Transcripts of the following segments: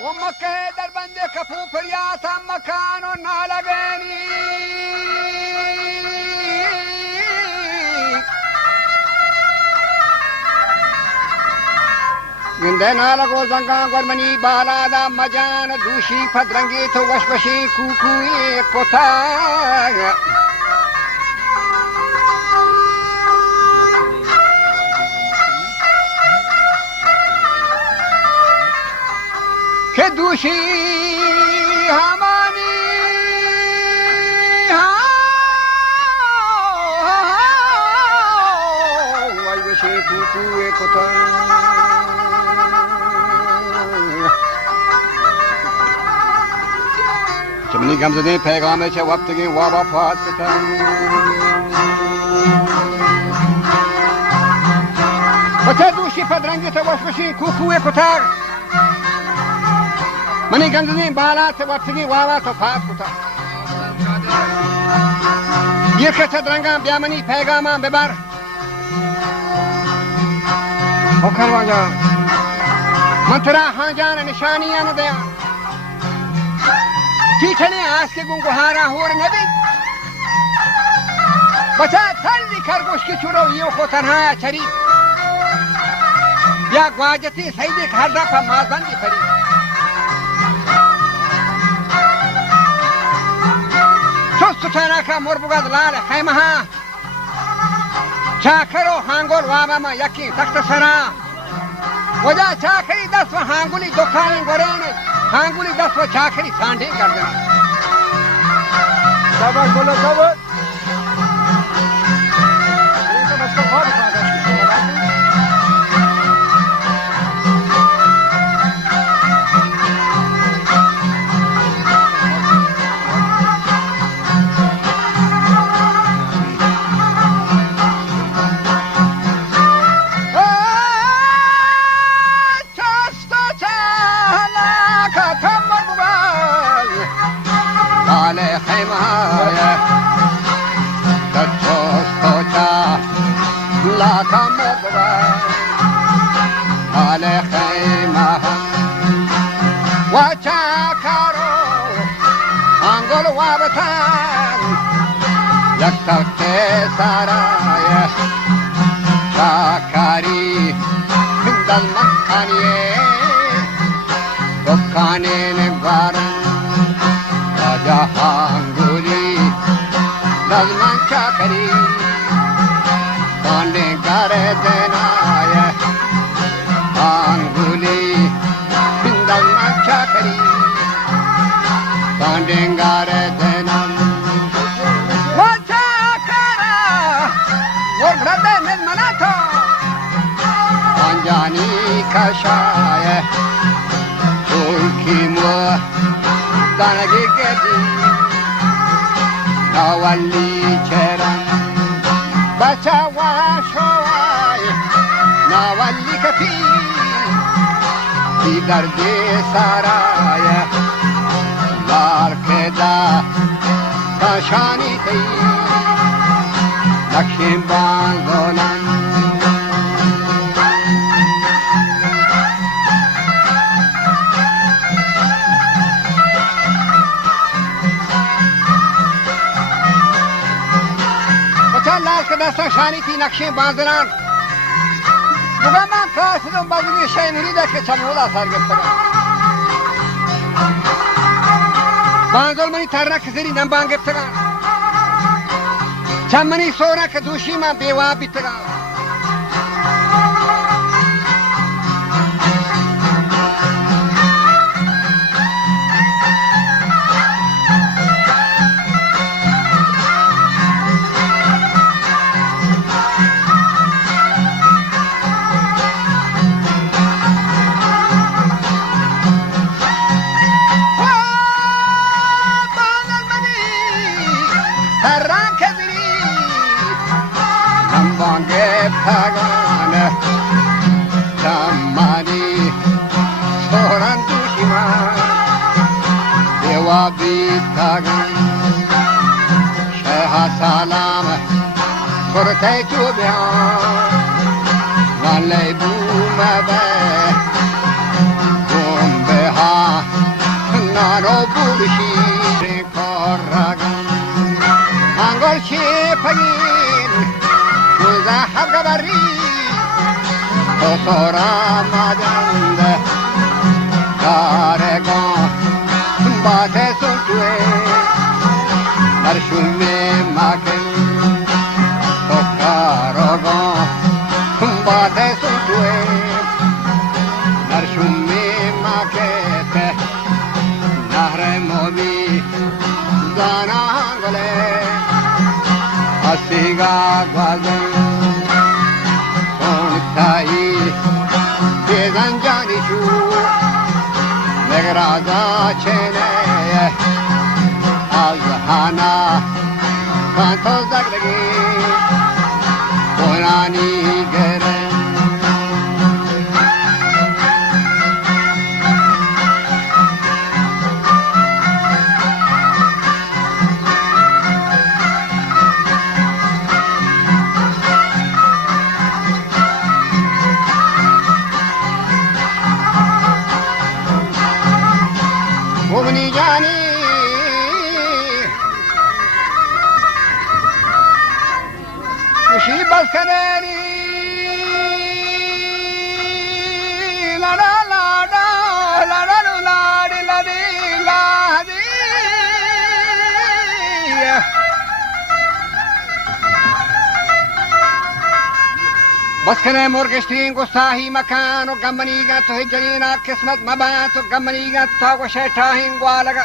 ومكة در بنده كفو فرياتا مكان نالغيني گنده نالغو زنگان گرمنی بالا دا مجان دوشی پدرنگی تو وشوشی کوکوی کتا که دوشی همانی وای بشی کوکوی کتا چمنی گمزده پیغامه چه وقتگی وابا پاد کتن بچه دوشی پدرنگی تو وش بشی کوکوی کتا منی گمزده بالا چه وقتگی وابا تو پاد کتا یک چه درنگم بیا منی پیغامم ببر خوکر واجا من ترا هنجان نشانیان دیا چیچنی آسک گنگوهارا هور نبید بچه تلدی کرگوش کی چورو یو خو تنها چری یا گواجتی سیدی کاردا پا مازندی پری چوستو تانا که مربوگاد لال خیمه ها چاکرو هانگول وابا ما یکی تخت سرا وجا چاکری دست و هانگولی دکانی گرینه هانگولی دست و چاکری سانده کردن شاباش بولو شاباش لا كمبرا على خيمة وشاكرو أنقل وابتان يكتبت سرايا شاكري عند المكانية دكاني نقارن راجا هانغولي لازم شاكري पांडे करे देना ये आंगुली बिंदल अच्छा करी पांडे करे देना वो चाकरा वो ब्रदर ने मना था अंजानी का शाये उनकी मुआ दानगी के दी नावली चेरन बचा वाशवाय नावली कफी की दर्दे साराय लार केदा काशानी थी लक्ष्मी बांगोलन लाल के दस्ता शानी थी नक्शे बांधनान बुगा मां खास तो बाजू शय मुरी देख के छमोला सर गिफ्ट बांधल मनी थरना खसरी नम बांग गिफ्ट छमनी सोना के दूशी मां बेवा Bitra Tagan Tamani Soran Dushima Dewa Bitagan Sheha Salam Korte Chubyan Nalai Bumabe Gumbehan فگین مزاحب گبری تو سورا مادند کارگان بات سوچوے درشون مکن تو کارگان بات سوچوے درشون مکن نهر موبی زانانگله اسیگا گوازن سونتایی بیزن جانیشو مگرازا چنه از هانا کانتو زگرگی بونانی گره بونی جانی خوشی بس کنی لالا لالا لالا لالا لالا لالا بس کنه مرگشتین گستاهی مکان و گمنیگا تو هجرینا قسمت مبات و گمنیگا تو شیطاهین گوالگا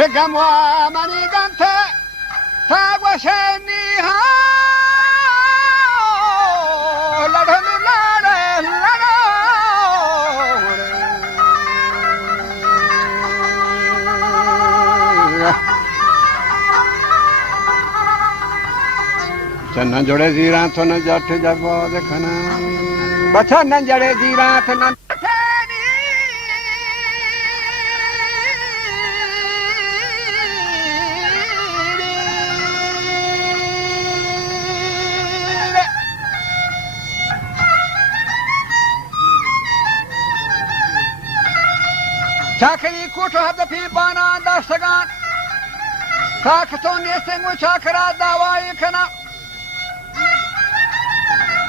که گموا منیگان تا شینی ها لڑن لڑ لڑ چنن جوڑے زیران تو نہ جٹ جگو دکھنا بچا نہ جڑے زیران تو نہ چاکری کوٹو حد پی بانا داشتگان ساکتو نیستنگو چاکرا دعوائی کنا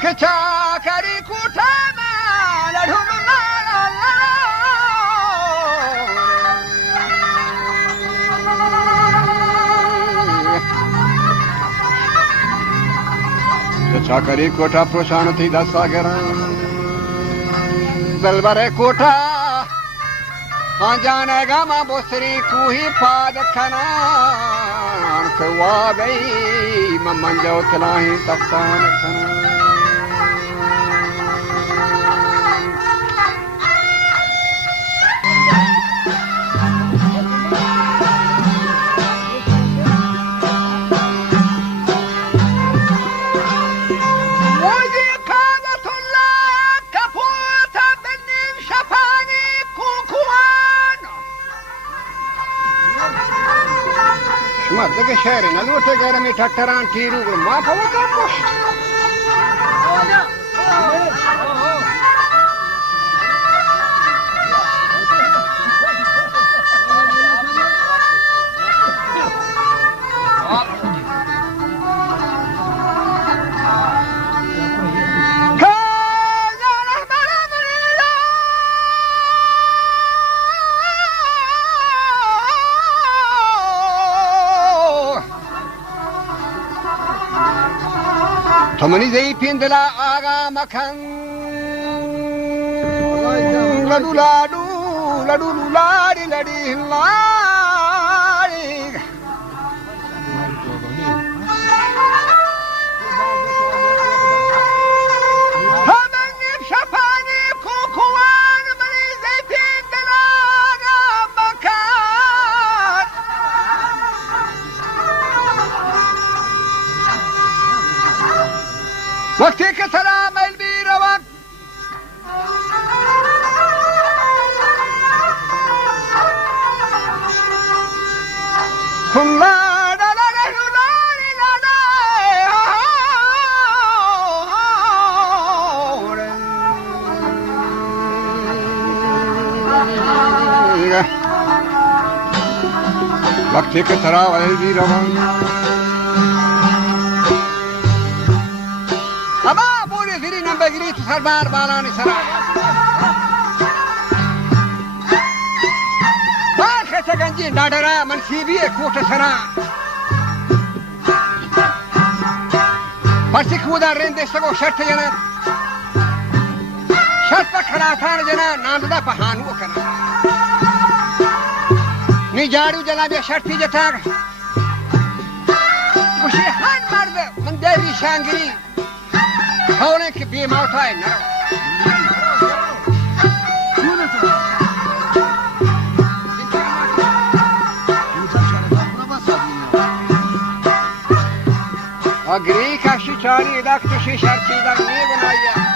که چاکری کوٹا ما لڑھون چاکری کوٹا پروشان تھی دسا گران دلبر کوٹا جانے گا ماں بسری کوہی پاد کھنان کوا گئی ممن جو تلاہی تختان کھنان دیگه شهر نلوته گرمی تکتران تیرو ما پوتا پشت تمنی زی پیندلا آگا مکن لڈو لاڈو لڈو لاڑی لڑی لاڑی ہمیں شفانی کوکوان منی زی پیندلا آگا مکن وقتی که سلام البی روان وقتی که تراول بی روان اما بوری زیری نمبگیری تو سر بار بالانی سرا بار خیچه گنجی دادرا منصیبی کوٹ سرا پرسی کودا رندشتگو شرط جنن شرط پا خلاتان جنن نامدہ پہانو کنا نی جارو جلابی شرطی جتاگ گوشی ہن مرد من دیوی شانگری کھولیں کہ بی موتا ہے نرو اگری کشی چاری دک تشی شرطی دک نی بنایا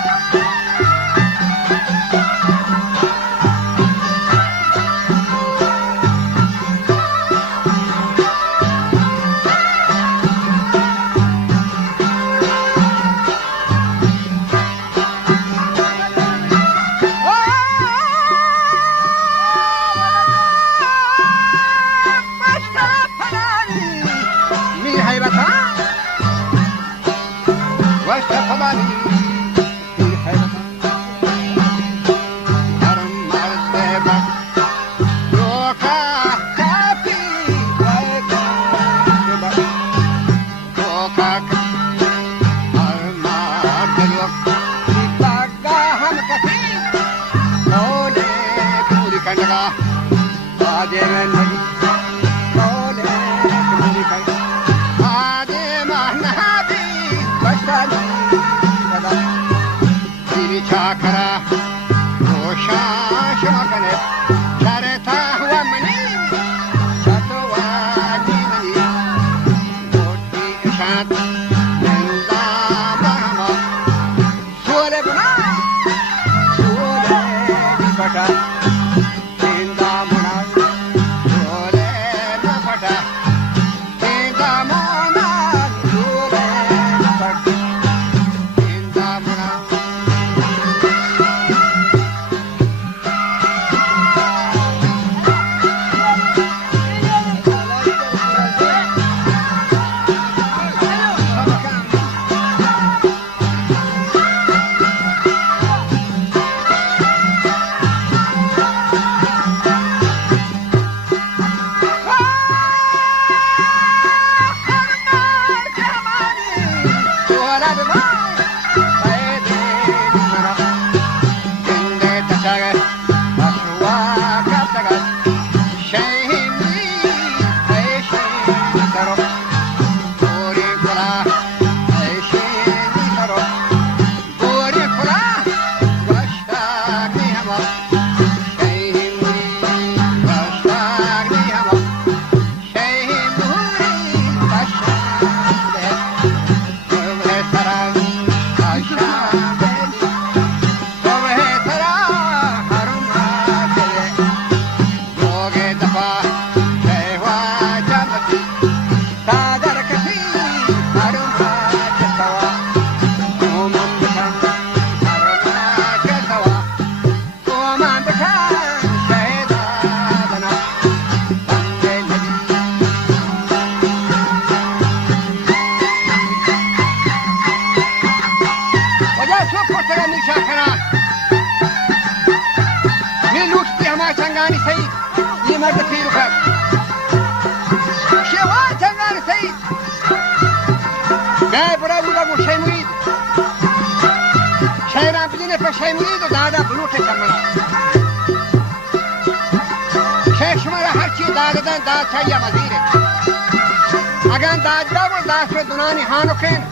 اگر داد دور داشت دنانی هانو کن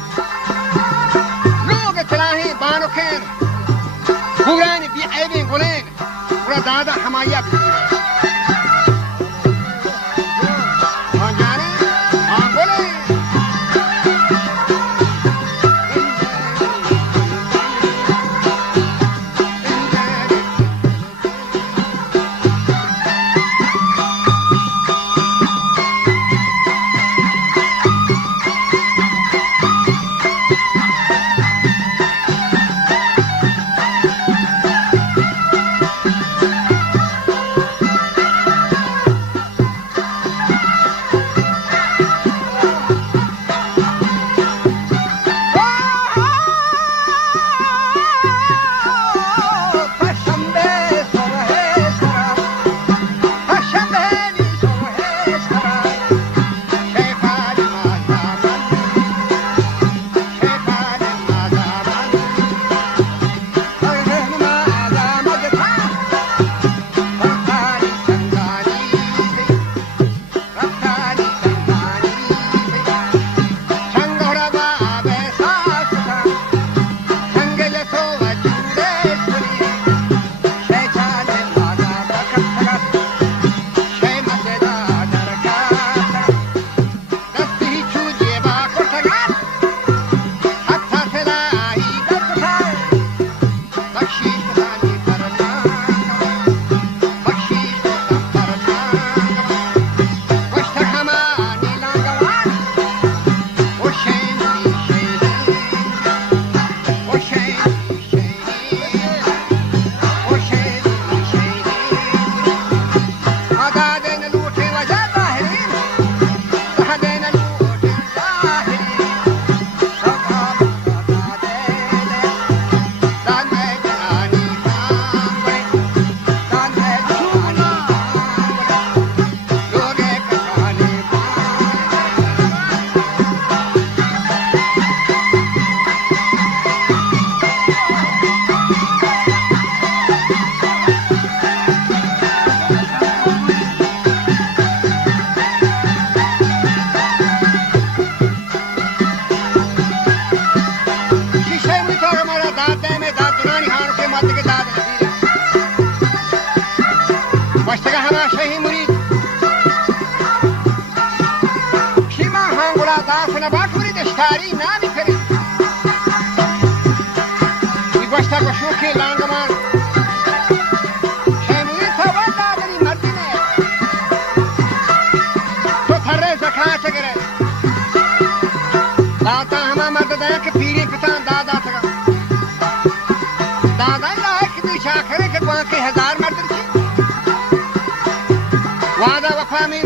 لوگ تلاهی بانو کن بورانی بی عیبین گلین برا دادا حمایه بگیره वस्तगा हमा शही मुरीद खीमा हांगुला दास न बाट मुरीद स्टारी नामी करे वस्ता को शोखे लांगमान शही मुरीद था वादा बनी मर्दी में तो थर्रे ज़कात करे दाता हमा मर्द दया के पीरी पिता दादा था दादा लायक दिशा करे के 5000 मर्द वादा वफा में